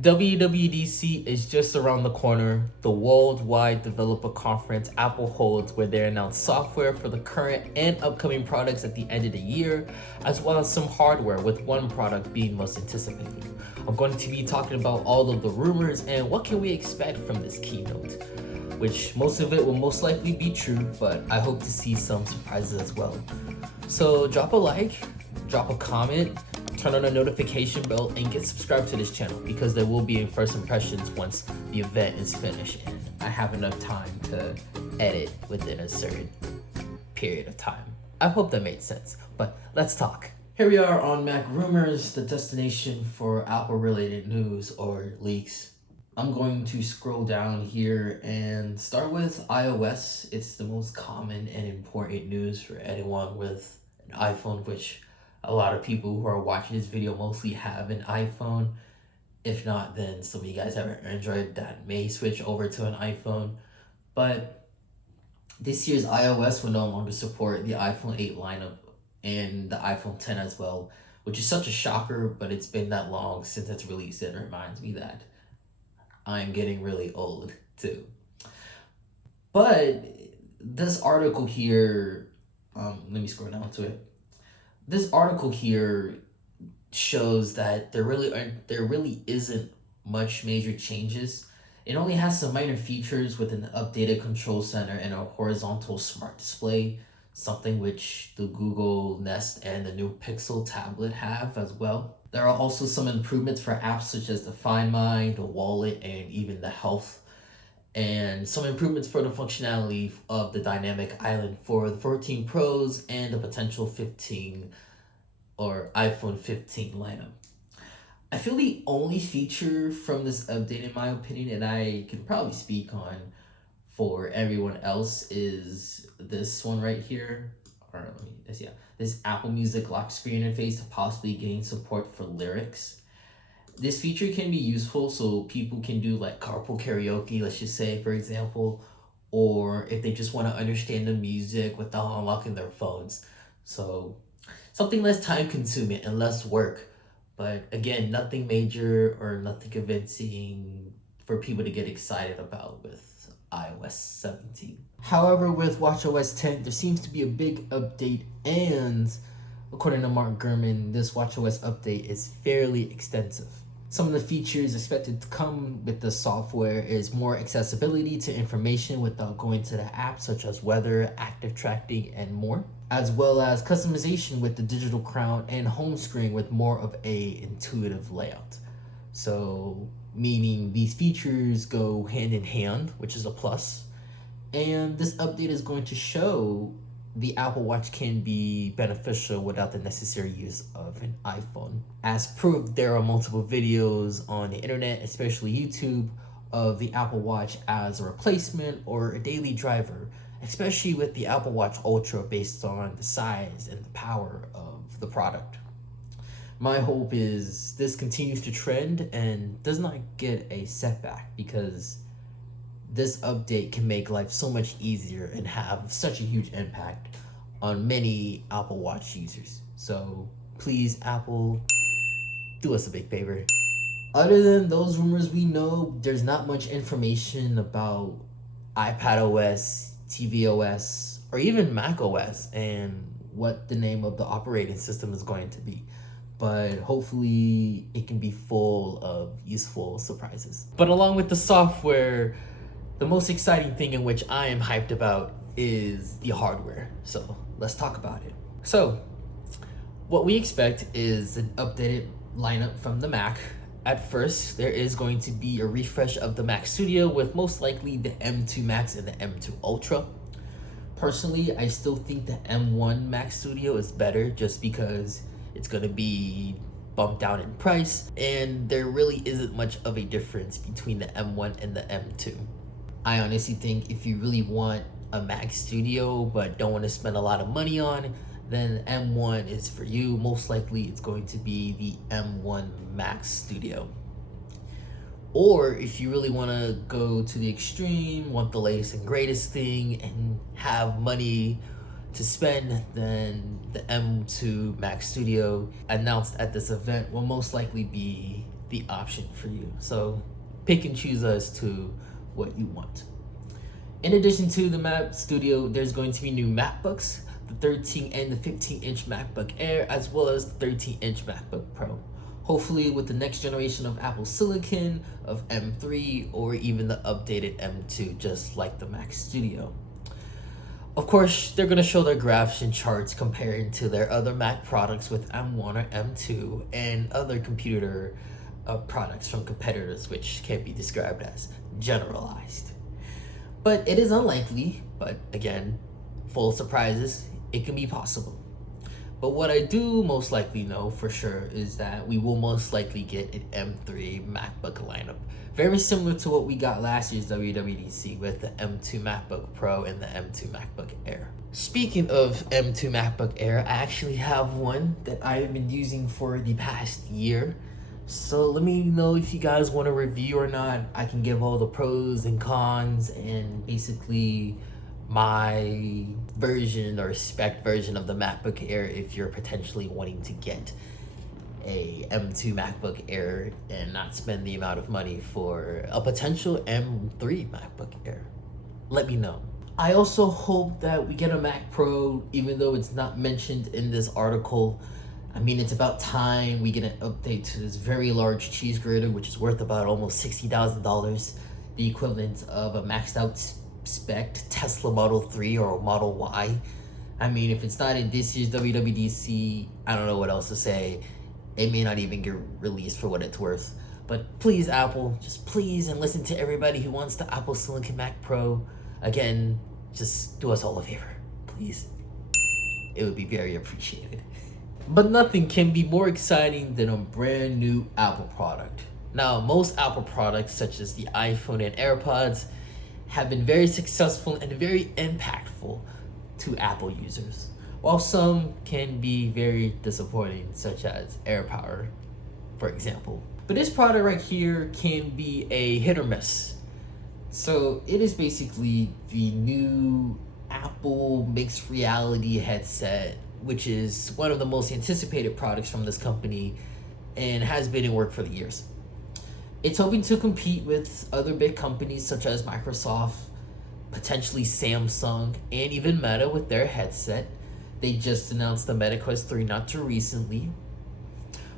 WWDC is just around the corner, the worldwide developer conference Apple holds where they announce software for the current and upcoming products at the end of the year, as well as some hardware, with one product being most anticipated. I'm going to be talking about all of the rumors and what can we expect from this keynote, which most of it will most likely be true, but I hope to see some surprises as well. So drop a like, drop a comment, turn on the notification bell, and get subscribed to this channel because there will be first impressions once the event is finished and I have enough time to edit within a certain period of time. I hope that made sense, but let's talk. Here we are on Mac Rumors, the destination for Apple related news or leaks. I'm going to scroll down here and start with iOS. It's the most common and important news for anyone with an iPhone, which a lot of people who are watching this video mostly have an iPhone. If not, then some of you guys have an Android that may switch over to an iPhone. But this year's iOS will no longer support the iPhone 8 lineup and the iPhone 10 as well, which is such a shocker, but it's been that long since it's released. It reminds me that I'm getting really old too. But this article here, let me scroll down to it. This article here shows that there really isn't much major changes. It only has some minor features with an updated control center and a horizontal smart display, something which the Google Nest and the new Pixel tablet have as well. There are also some improvements for apps such as the Find My, the Wallet, and even the Health, and some improvements for the functionality of the dynamic island for the 14 Pros and the potential 15 or iPhone 15 lineup. I feel the only feature from this update, in my opinion, and I can probably speak on for everyone else, is this one right here. Or this Apple Music lock screen interface to possibly gain support for lyrics. This feature can be useful so people can do like carpool karaoke, let's just say, for example, or if they just want to understand the music without unlocking their phones. So something less time consuming and less work. But again, nothing major or nothing convincing for people to get excited about with iOS 17. However, with watchOS 10, there seems to be a big update, and according to Mark Gurman, this watchOS update is fairly extensive. Some of the features expected to come with the software is more accessibility to information without going to the app, such as weather, active tracking, and more, as well as customization with the digital crown and home screen with more of a intuitive layout. So, meaning these features go hand in hand, which is a plus. And this update is going to show the Apple Watch can be beneficial without the necessary use of an iPhone. As proof, there are multiple videos on the internet, especially YouTube, of the Apple Watch as a replacement or a daily driver, especially with the Apple Watch Ultra based on the size and the power of the product. My hope is this continues to trend and does not get a setback, because this update can make life so much easier and have such a huge impact on many Apple Watch users. So please, Apple, do us a big favor. Other than those rumors, we know there's not much information about iPadOS, tvOS, or even macOS and what the name of the operating system is going to be. But hopefully it can be full of useful surprises. But along with the software, the most exciting thing in which I am hyped about is the hardware. So let's talk about it. So what we expect is an updated lineup from the Mac. At first, there is going to be a refresh of the Mac Studio with most likely the M2 Max and the M2 Ultra. Personally, I still think the M1 Mac Studio is better just because it's going to be bumped down in price, and there really isn't much of a difference between the M1 and the M2. I honestly think if you really want a Mac Studio but don't want to spend a lot of money on, then M1 is for you. Most likely it's going to be the M1 Mac Studio. Or if you really want to go to the extreme, want the latest and greatest thing, and have money to spend, then the M2 Mac Studio announced at this event will most likely be the option for you. So pick and choose as to what you want. In addition to the Mac Studio, there's going to be new MacBooks, the 13 and the 15-inch MacBook Air, as well as the 13-inch MacBook Pro. Hopefully with the next generation of Apple Silicon, of M3, or even the updated M2, just like the Mac Studio. Of course, they're going to show their graphs and charts comparing to their other Mac products with M1 or M2 and other computer products from competitors, which can be described as generalized. But it is unlikely, but again, full of surprises, it can be possible. But what I do most likely know for sure is that we will most likely get an M3 MacBook lineup. Very similar to what we got last year's WWDC with the M2 MacBook Pro and the M2 MacBook Air. Speaking of M2 MacBook Air, I actually have one that I've been using for the past year. So let me know if you guys want a review or not. I can give all the pros and cons and basically my version or spec version of the MacBook Air if you're potentially wanting to get a M2 MacBook Air and not spend the amount of money for a potential M3 MacBook Air. Let me know. I also hope that we get a Mac Pro, even though it's not mentioned in this article. I mean, it's about time we get an update to this very large cheese grater, which is worth about almost $60,000, the equivalent of a maxed out spec Tesla Model 3 or Model Y. I mean, if it's not in this year's WWDC, I don't know what else to say. It may not even get released for what it's worth. But please, Apple, just please, and listen to everybody who wants the Apple Silicon Mac Pro. Again, just do us all a favor, please. It would be very appreciated. But nothing can be more exciting than a brand new Apple product. Now, most Apple products, such as the iPhone and AirPods, have been very successful and very impactful to Apple users, while some can be very disappointing, such as AirPower, for example. But this product right here can be a hit or miss. So it is basically the new Apple mixed reality headset, which is one of the most anticipated products from this company and has been in work for the years. It's hoping to compete with other big companies such as Microsoft, potentially Samsung, and even Meta with their headset. They just announced the Meta Quest 3 not too recently.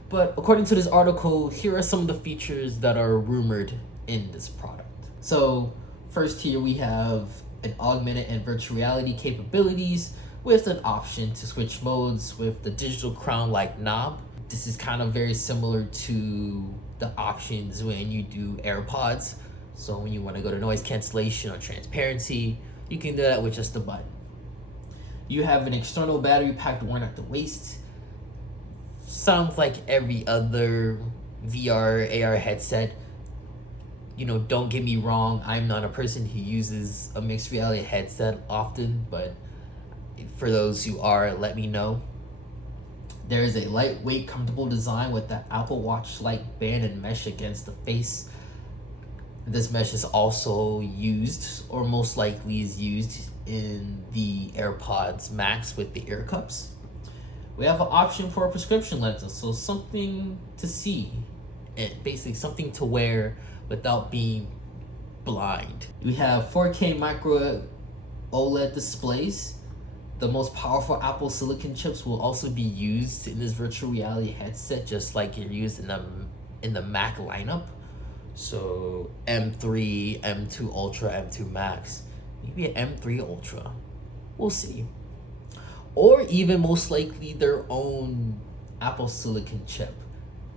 But according to this article, here are some of the features that are rumored in this product. So first here we have an augmented and virtual reality capabilities with an option to switch modes with the digital crown-like knob. This is kind of very similar to the options when you do AirPods. So when you want to go to noise cancellation or transparency, you can do that with just a button. You have an external battery pack worn at the waist. Sounds like every other VR, AR headset. You know, don't get me wrong, I'm not a person who uses a mixed reality headset often, but for those who are, let me know. There is a lightweight, comfortable design with the Apple Watch-like band and mesh against the face. This mesh is also used, or most likely is used, in the AirPods Max with the ear cups. We have an option for prescription lenses, so something to see, and basically something to wear without being blind. We have 4K micro OLED displays. The most powerful Apple Silicon chips will also be used in this virtual reality headset, just like you're used in the Mac lineup. So M3, M2 Ultra, M2 Max, maybe an M3 Ultra. We'll see. Or even most likely their own Apple Silicon chip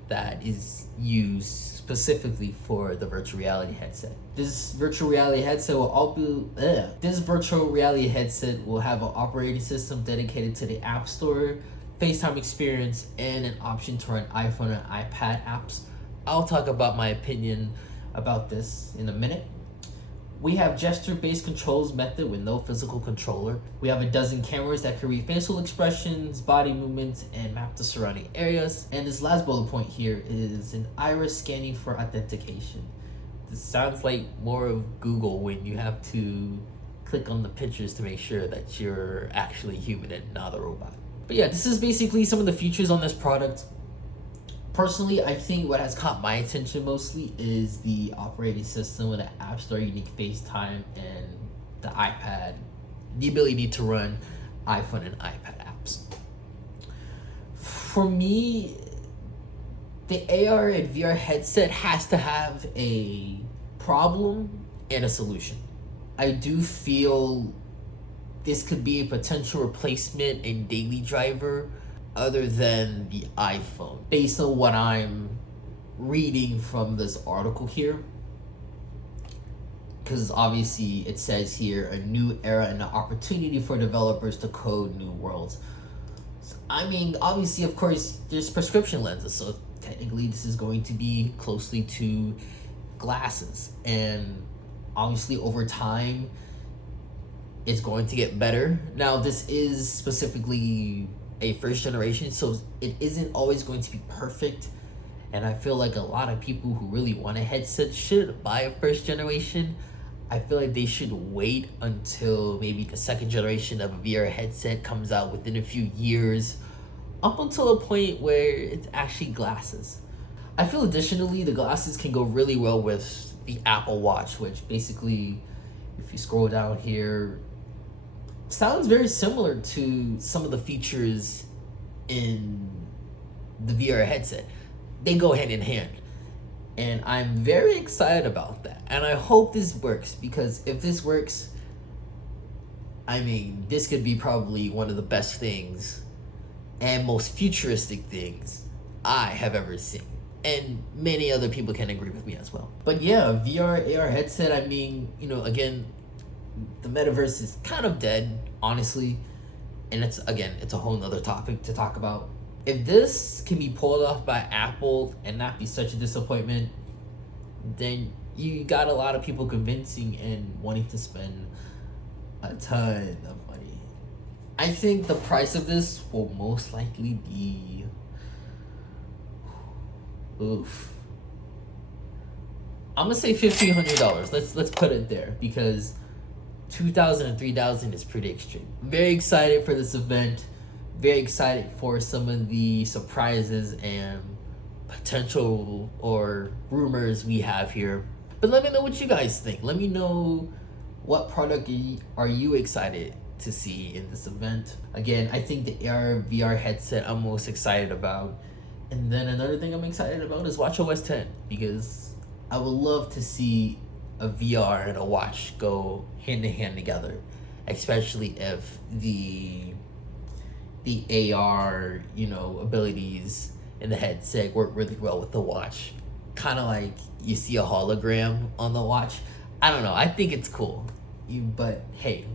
that is used specifically for the virtual reality headset. This virtual reality headset will have an operating system dedicated to the App Store, FaceTime experience, and an option to run iPhone and iPad apps. I'll talk about my opinion about this in a minute. We have gesture-based controls method with no physical controller. We have a dozen cameras that can read facial expressions, body movements, and map the surrounding areas. And this last bullet point here is an iris scanning for authentication. This sounds like more of Google when you have to click on the pictures to make sure that you're actually human and not a robot. But yeah, this is basically some of the features on this product. Personally, I think what has caught my attention mostly is the operating system with the App Store, unique FaceTime, and the iPad, the ability to run iPhone and iPad apps. For me, the AR and VR headset has to have a problem and a solution. I do feel this could be a potential replacement and daily driver other than the iPhone, based on what I'm reading from this article here. Because obviously it says here, a new era and an opportunity for developers to code new worlds. I mean, obviously, of course, there's prescription lenses, so technically this is going to be closely to glasses. And obviously over time, it's going to get better. Now, this is specifically a first generation, so it isn't always going to be perfect. And I feel like a lot of people who really want a headset should buy a first generation. I feel like they should wait until maybe the second generation of a VR headset comes out within a few years, up until a point where it's actually glasses. I feel additionally the glasses can go really well with the Apple Watch, which basically, if you scroll down here, sounds very similar to some of the features in the VR headset. They go hand in hand. And I'm very excited about that. And I hope this works, because if this works, I mean, this could be probably one of the best things and most futuristic things I have ever seen. And many other people can agree with me as well. But yeah, VR, AR headset, I mean, you know, again, the metaverse is kind of dead, honestly. And it's a whole nother topic to talk about. If this can be pulled off by Apple and not be such a disappointment, then you got a lot of people convincing and wanting to spend a ton of money. I think the price of this will most likely be, I'm gonna say $1,500. Let's put it there, because $2,000 and $3,000 is pretty extreme. Very excited for this event. Very excited for some of the surprises and potential or rumors we have here. But let me know what you guys think. Let me know what product are you excited to see in this event. Again, I think the AR VR headset I'm most excited about. And then another thing I'm excited about is watchOS 10, because I would love to see a VR and a watch go hand in hand together, especially if the AR, you know, abilities in the headset work really well with the watch. Kind of like you see a hologram on the watch. I don't know, I think it's cool. But hey,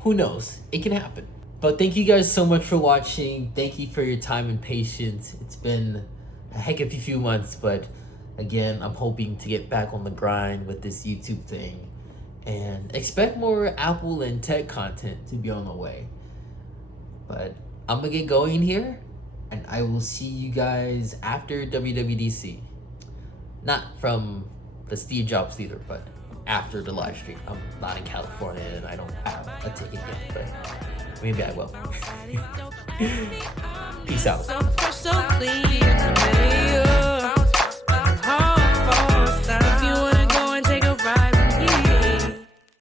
who knows? It can happen. But thank you guys so much for watching. Thank you for your time and patience. It's been a heck of a few months, but again, I'm hoping to get back on the grind with this YouTube thing. And expect more Apple and tech content to be on the way. But I'm gonna get going here, and I will see you guys after WWDC. Not from the Steve Jobs theater, but after the live stream. I'm not in California and I don't have a ticket yet, but maybe I will. Peace out.